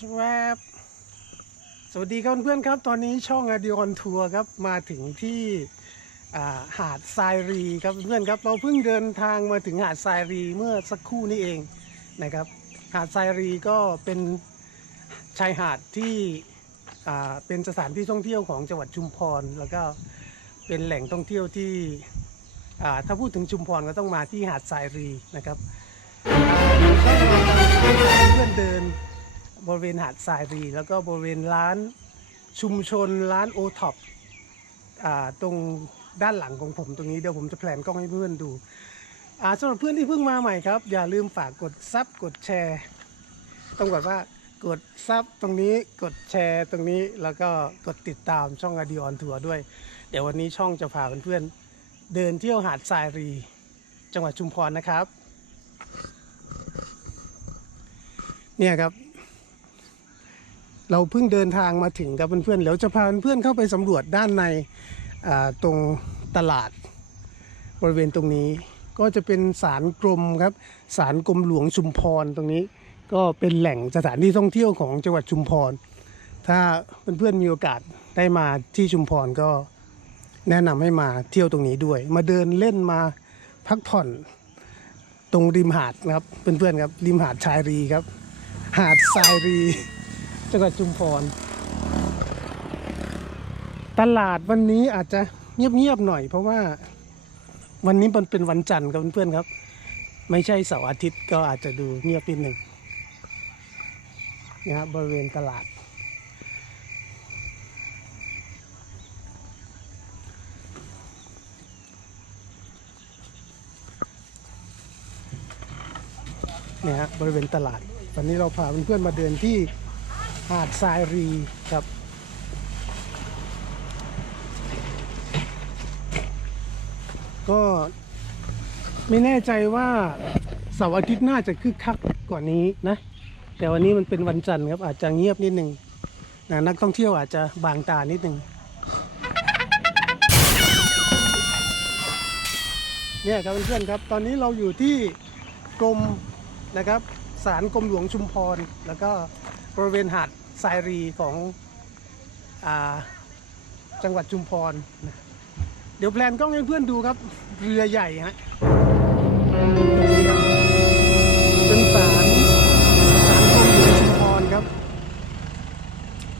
สวบสวัสดีครับเพื่อนครับ ตอนนี้ช่องอดิออนทัวร์ครับ มาถึงที่หาดทรายรีครับเพื่อนครับ เราเพิ่งเดินทางมาถึงหาดทรายรีเมื่อสักครู่นี้เองนะครับ หาดทรายรีก็เป็นชายหาดที่เป็นสถานที่ท่องเที่ยวของจังหวัดชุมพร แล้วก็เป็นแหล่งท่องเที่ยวที่ถ้าพูดถึงชุมพรก็ต้องมาที่หาดทรายรีนะครับเพื่อนเดิน บริเวณหาดทรายรีแล้วก็บริเวณร้านชุมชนร้านโอท็อปตรงด้านหลังของผมตรงนี้เดี๋ยวผมจะแผนกล้องให้เพื่อนดูสำหรับเพื่อนที่เพิ่งมาใหม่ครับ อย่าลืมฝากกดซับกดแชร์ต้องกดว่ากดซับตรงนี้กดแชร์ตรงนี้แล้วก็กดติดตามช่องอดีออนทัวร์ด้วย เดี๋ยววันนี้ช่องจะพาเพื่อนๆเดินเที่ยวหาดทรายรี จังหวัดชุมพรนะครับ เนี่ยครับ เราเพิ่งเดินทางมาถึงกับเพื่อนๆเดี๋ยวจะพาเพื่อนๆเข้าไปสำรวจด้านในตรงตลาดบริเวณตรงนี้ ก็จะเป็นศาลกรมครับศาลกรมหลวงชุมพรตรงนี้ ก็เป็นแหล่งสถานที่ท่องเที่ยวของจังหวัดชุมพร ถ้าเพื่อนๆมีโอกาสได้มาที่ชุมพรก็แนะนำให้มาเที่ยวตรงนี้ด้วย มาเดินเล่นมาพักผ่อนตรงริมหาดนะครับเพื่อนๆครับริมหาดชายรีครับ หาดทรายรี จังหวัดชุมพร ตลาดวันนี้อาจจะเงียบๆหน่อย เพราะว่าวันนี้มันเป็นวันจันทร์ครับเพื่อนๆครับ ไม่ใช่เสาร์อาทิตย์ก็อาจจะดูเงียบนิดหนึ่งนะครับบริเวณตลาด เนี่ยฮะบริเวณตลาด วันนี้เราพาเพื่อนๆมาเดินที่ หาดทรายรีครับ ก็ไม่แน่ใจว่าเสาร์อาทิตย์น่าจะคึกคักกว่านี้นะ แต่วันนี้มันเป็นวันจันทร์ครับ อาจจะเงียบนิดนึงนะนักท่องเที่ยวอาจจะบางตานิดนึงเนี่ยครับเพื่อนๆครับ ตอนนี้เราอยู่ที่กรมนะครับศาลกรมหลวงชุมพร แล้วก็บริเวณหาด ทรายรีของอจังหวัดชุมพรนะเดี๋ยวแพลนกล้องให้เพื่อนดูครับ เรือใหญ่ฮะตรงนี้ครับเป็นศาลศาลกรมหลวงชุมพรครับ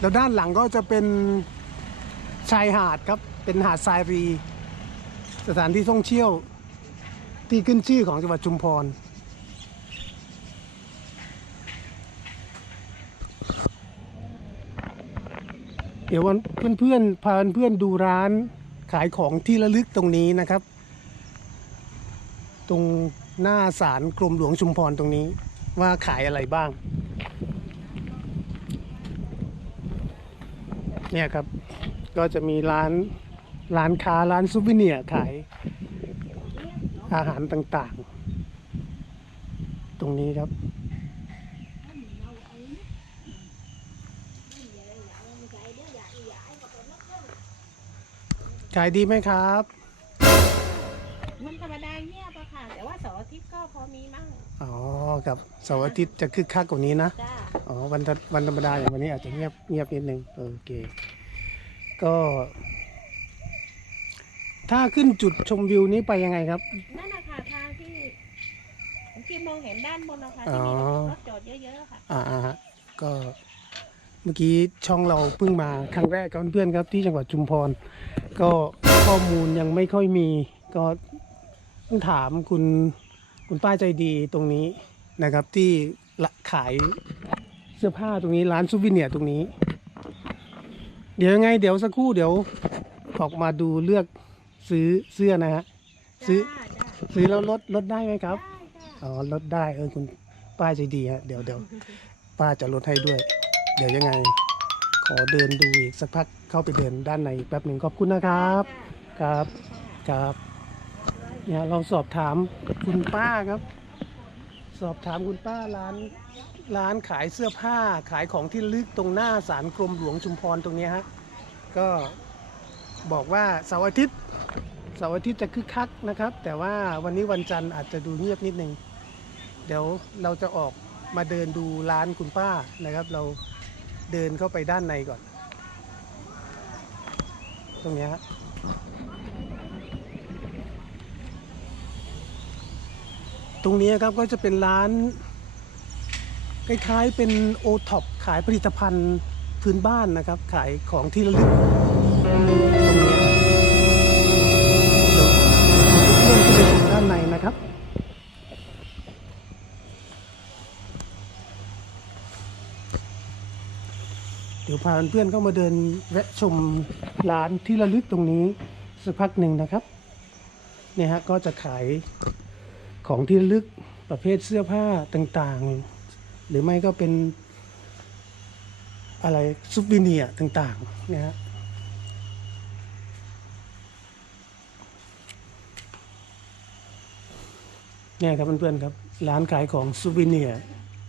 แล้วด้านหลังก็จะเป็นชายหาดครับ เป็นหาดทรายรี สถานที่ท่องเที่ยวที่ขึ้นชื่อของจังหวัดชุมพร เดี๋ยววันเพื่อนๆพาเพื่อนๆดูร้านขายของที่ระลึกตรงนี้นะครับ ตรงหน้าศาลกรมหลวงชุมพรตรงนี้ว่าขายอะไรบ้าง เนี่ยครับก็จะมีร้านร้านค้าร้านซูเวเนียขายอาหารต่างๆ ตรงนี้ครับ ขายดีไหมครับ มันธรรมดาเงียบอะค่ะ แต่ว่าเสาร์อาทิตย์ก็พอมีมั่งอ๋อกับเสาร์อาทิตย์จะคึกคักกว่านี้นะ จ้าอ๋อวันธวันธรรมดาอย่างวันนี้อาจจะเงียบเงียบนิดนึงโอเค ก็ ถ้าขึ้นจุดชมวิวนี้ไปยังไงครับ นั่นนะคะทางที่ที่มองเห็นด้านบนนะคะอ๋ที่อมีรถจอดเยอะๆค่ะ อ่าอ่าฮะก็ เมื่อกี้ช่องเราเพิ่งมาครั้งแรกกับเพื่อนๆครับที่จังหวัดชุมพร ก็ข้อมูลยังไม่ค่อยมี ก็ต้องถามคุณคุณป้าใจดีตรงนี้นะครับ ที่ละขายเสื้อผ้าตรงนี้ร้านซูวิเนียตรงนี้ เดี๋ยวยังไง เดี๋ยวสักครู่เดี๋ยวออกมาดูเลือกซื้อเสื้อนะฮะซื้อซื้อแล้วลดลดได้ไหมครับอ๋อลดได้เออคุณป้าใจดีฮะเดี๋ยวเดี๋ยวป้าจะลดให้ด้วย เดี๋ยวยังไง ขอเดินดูอีกสักพักเข้าไปเดินด้านในแป๊บหนึ่งขอบคุณนะครับครับครับเนี่ยเราสอบถามคุณป้าครับ สอบถามคุณป้าร้านร้านขายเสื้อผ้าขายของที่ลึกตรงหน้าศาลกรมหลวงชุมพรตรงนี้ฮะก็บอกว่าเสาร์อาทิตย์เสาร์อาทิตย์จะคึกคักนะครับ แต่ว่าวันนี้วันจันทร์อาจจะดูเงียบนิดนึง เดี๋ยวเราจะออกมาเดินดูร้านคุณป้านะครับ เรา เดินเข้าไปด้านในก่อน ตรงนี้ฮะตรงนี้ครับก็จะเป็นร้านคล้ายๆเป็นโอท็อปขายผลิตภัณฑ์พื้นบ้านนะครับ ขายของที่ระลึกตรงนี้ พาเพื่อนๆเข้ามาเดินแวะชมร้านที่ระลึกตรงนี้สักพักหนึ่งนะครับเนี่ยฮะก็จะขายของที่ระลึกประเภทเสื้อผ้าต่างๆ หรือไม่ก็เป็นอะไรซุปวิเนียต่างๆเนี่ยฮะเนี่ยครับเพื่อนๆครับ ร้านขายของซูวิเนียร์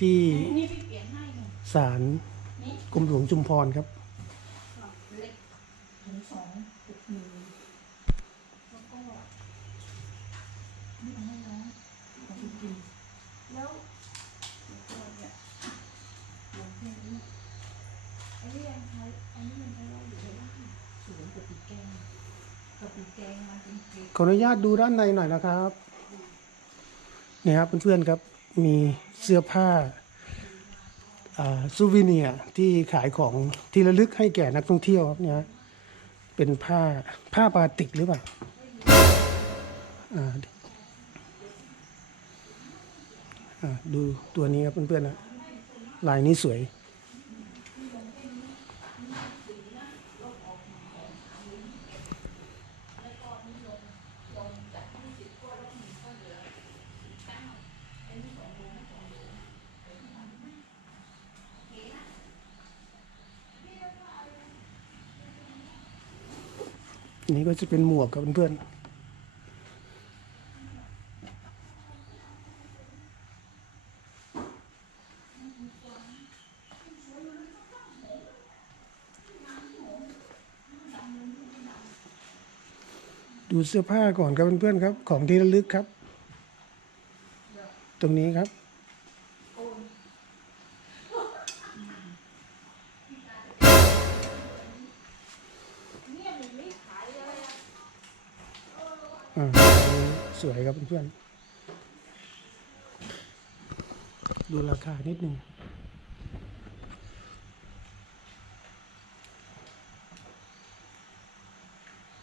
ที่นี่พี่เปลี่ยนให้หนึ่งศาล กรมหลวงจุมพรครับเล็กถึงสองจุดหนึ่งแล้วก็นี่เอาให้น้องเอาไปกินแล้วแล้วก็เนี่ยลงแค่นี้อันนี้ยังใช้อันนี้ยังใช้ได้อยู่เลยว่าสวนกับปีแกงกับปีแกงมันเป็นเกงขออนุญาตดูด้านในหน่อยนะครับ เนี่ยครับเพื่อนๆครับมีเสื้อผ้า ซูวิเนียที่ขายของที่ระลึกให้แก่นักท่องเที่ยวครับเนี่ยเป็นผ้าผ้าบาติกหรือเปล่าอ่าอ่าดูตัวนี้ครับเพื่อนๆนะลายนี้สวย ก็จะเป็นหมวกครับเพื่อนๆดูเสื้อผ้าก่อนครับเพื่อนๆครับ ของที่ระลึกครับ ตรงนี้ครับ ครับเพื่อนๆดูราคานิดหนึ่ง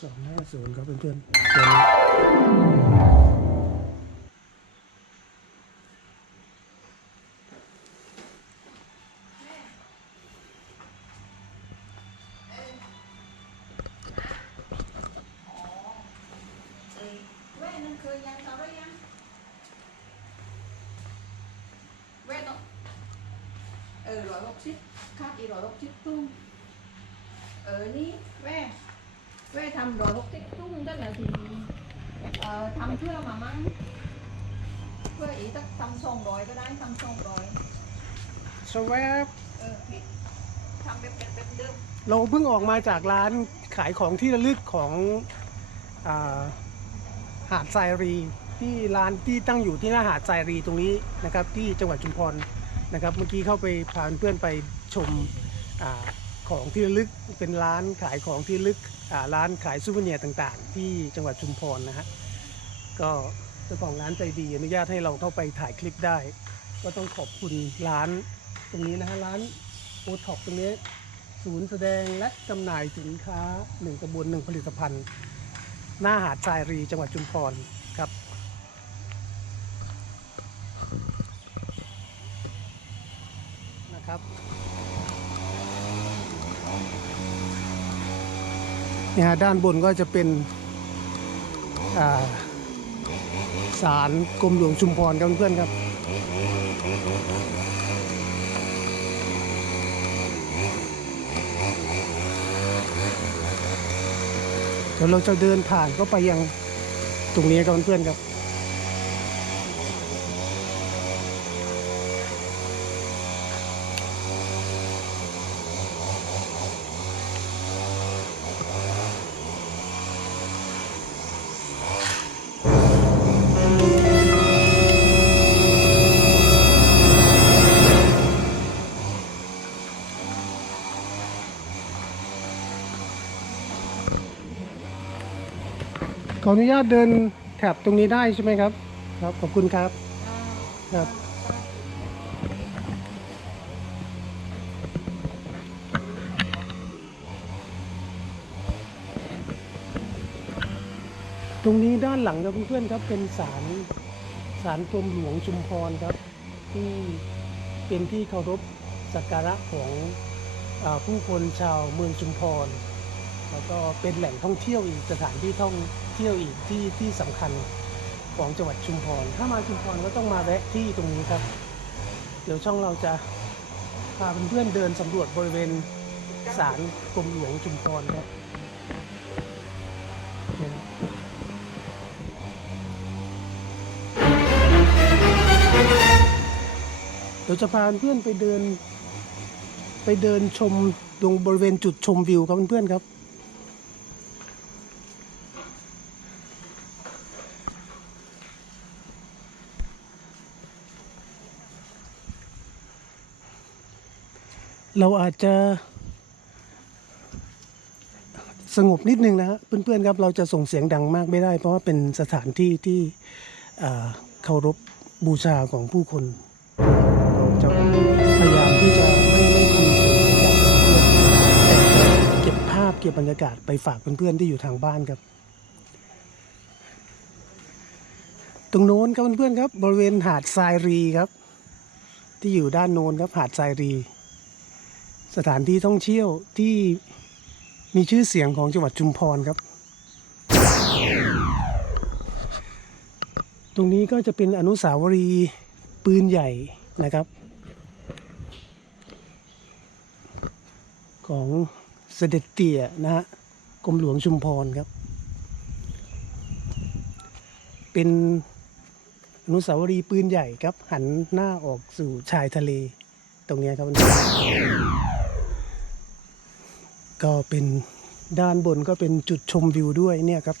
สองห้าศูนย์ครับเพื่อนๆตัวนี้ เอ้ยแว่นั่นเคยยังเอาได้ยังแว่ต้องเออร้อยหกสิบคาดอีร้อยหกสิบตุ้งเออนี่แว่แว่ทำร้อยหกสิบตุ้งได้แล้วทีเอ่อทำเพื่อมามั้งเพื่ออีกสักทำสองร้อยก็ได้ทำสองร้อยสวบเออผิดทำแบบแบบแบบเดิมเราเพิ่งออกมาจากร้านขายของที่ระลึกของอาหาดทรายรี ที่ร้านที่ตั้งอยู่ที่หน้าหาดทรายรีตรงนี้นะครับ ที่จังหวัดชุมพร นะครับเมื่อกี้เข้าไปพาเพื่อนไปชมอของที่ระลึกเป็นร้านขายของที่ระลึกร้านขายซูเวเนียร์ต่างๆ ที่จังหวัดชุมพรนะฮะก็เจ้าของร้านใจดีอนุญาตให้เราเข้าไปถ่ายคลิปได้ ก็ต้องขอบคุณร้านตรงนี้นะฮะร้านโอท็อปตรงนี้ศูนย์แสดงและจำหน่ายสินค้าหนึ่งกระบวนหนึ่งผลิตภัณฑ์ หน้าหาดทรายรีจังหวัดชุมพรครับ นี่ยฮะด้านบนก็จะเป็นสาศาลกรมหลวงชุมพรครับเพื่อนครับ เดี๋ยวเราจะเดินผ่านก็ไปยังตรงนี้กับเพื่อนครับ ออนุญาตเดินแถบตรงนี้ได้ใช่ไหมครับ ครับ ขอบคุณครับ ครับ ตรงนี้ด้านหลังครับเพื่อนๆครับเป็นศาลศาลกรมหลวงชุมพรครับ ที่เป็นที่เคารพสักการะของอผู้คนชาวเมืองชุมพร แล้วก็เป็นแหล่งท่องเที่ยวอีกสถานที่ท่อง เที่ยวอีกที่ที่สำคัญของจังหวัดชุมพร ถ้ามาชุมพรก็ต้องมาแวะที่ตรงนี้ครับ เดี๋ยวช่องเราจะพาเพื่อนๆเดินสำรวจบริเวณศาลกรมหลวงชุมพรครับเนี่ยเดี๋ยวจะพาเพื่อนไปเดิน ไปเดินชมตรงบริเวณจุดชมวิวครับเพื่อนๆครับ เราอาจจะ สงบนิดนึงนะฮะเพื่อนๆครับเราจะส่งเสียงดังมากไม่ได้ เพราะว่าเป็นสถานที่ที่เคารพบูชาของผู้คนเราจะพยายามที่จะไม่ไม่คุยเสียงดังกับเพื่อนแต่จะเก็บภาพเก็บบรรยากาศไปฝากเพื่อนๆที่อยู่ทางบ้านครับตรงโน้นครับเพื่อนๆครับ บริเวณหาดทรายรีครับ ที่อยู่ด้านโน้นครับหาดทรายรี สถานที่ท่องเที่ยวที่มีชื่อเสียงของจังหวัดชุมพรครับ ตรงนี้ก็จะเป็นอนุสาวรีย์ปืนใหญ่นะครับ ของเสด็จเตี่ยนะฮะกรมหลวงชุมพรครับ เป็นอนุสาวรีย์ปืนใหญ่ครับ หันหน้าออกสู่ชายทะเลตรงนี้ครับ ก็เป็นด้านบนก็เป็นจุดชมวิวด้วยเนี่ยครับ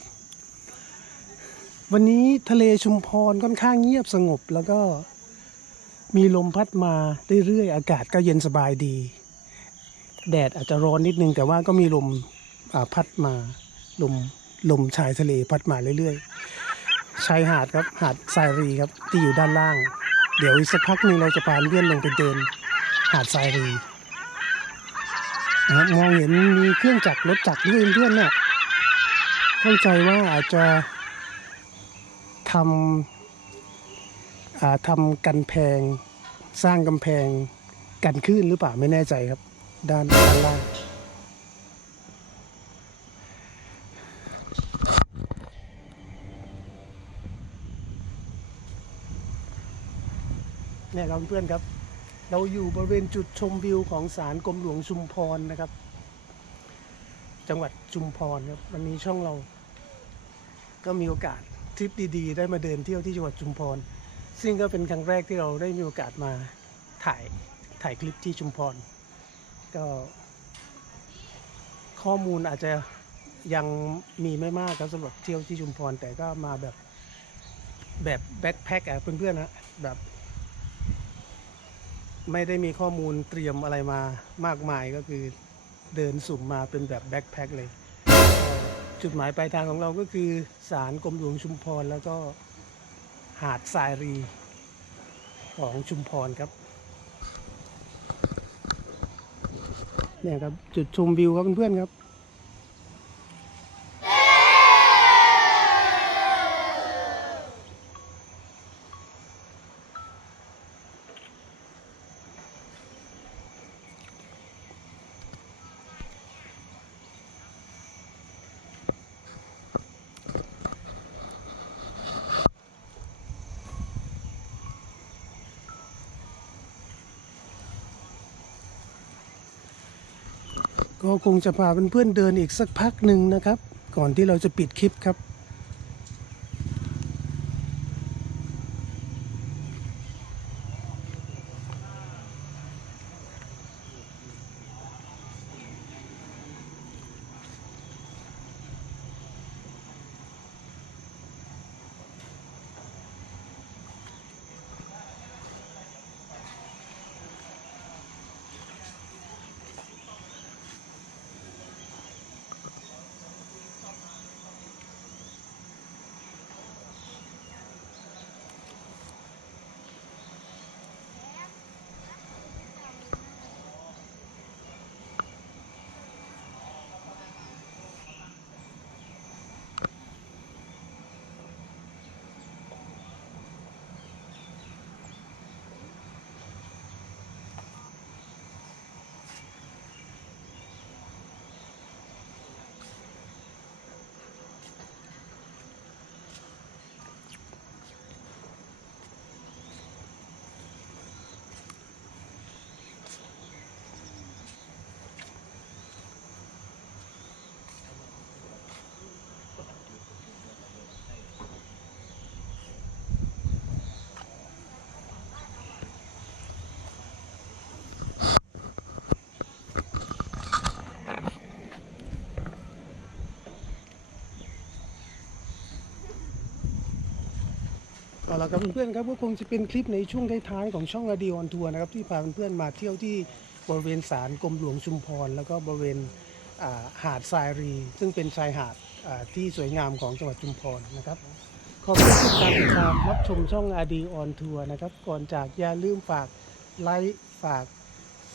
วันนี้ทะเลชุมพรค่อนข้างเงียบสงบแล้วก็มีลมพัดมาเรื่อยๆ อากาศก็เย็นสบายดี แดดอาจจะร้อนนิดนึง แต่ว่าก็มีลมพัดมาลมลมชายทะเลพัดมาเรื่อยๆ ชายหาดครับหาดทรายรีครับที่อยู่ด้านล่าง เดี๋ยวอีกสักพักหนึ่งเราจะพาเพื่อนลงไปเดินหาดทรายรี นะครับมองเห็นมีเครื่องจักรรถจักรด้วยเพื่อนเนี่ยเข้าใจว่าอาจจะทำทำกันแพงสร้างกำแพงกันคลื่นหรือเปล่าไม่แน่ใจครับ ด้านด้านล่างเนี่ยครับเพื่อนครับ เราอยู่บริเวณจุดชมวิวของศาลกรมหลวงชุมพรนะครับ จังหวัดชุมพรครับวันนี้ช่องเรา ก็มีโอกาสทริปดีๆ ได้มาเดินเที่ยวที่จังหวัดชุมพร ซึ่งก็เป็นครั้งแรกที่เราได้มีโอกาสมาถ่ายถ่ายคลิปที่ชุมพร ก็ ข้อมูลอาจจะยังมีไม่มากครับสำหรับเที่ยวที่ชุมพร แต่ก็มาแบบแบบแบ็คแพ็คอะเพื่อนๆนะแบบ ไม่ได้มีข้อมูลเตรียมอะไรมามากมายก็คือเดินสุ่มมาเป็นแบบแบ็คแพ็คเลย จุดหมายปลายทางของเราก็คือศาลกรมหลวงชุมพรแล้วก็หาดทรายรีของชุมพรครับเนี่ยครับจุดชมวิวครับเพื่อนๆครับ คงจะพาเพื่อนๆเดินอีกสักพักหนึ่งนะครับ ก่อนที่เราจะปิดคลิปครับ เอาละครับเพื่อนๆครับก็คงจะเป็นคลิปในช่วงท้ายๆของช่องอดีออนทัวร์นะครับที่พาเพื่อนๆมาเที่ยวที่บริเวณศาลกรมหลวงชุมพร แล้วก็บริเวณหาดทรายรี ซึ่งเป็นชายหาดที่สวยงามของจังหวัดชุมพรนะครับขอบคุณทุกการติดตามรับชมช่องอดีออนทัวร์นะครับก่อนจากอย่าลืมฝากไลค์ฝาก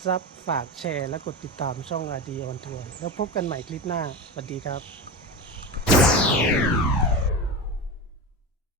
ซับฝากแชร์และกดติดตามช่องอดีออนทัวร์แล้วพบกันใหม่คลิปหน้าสวัสดีครับ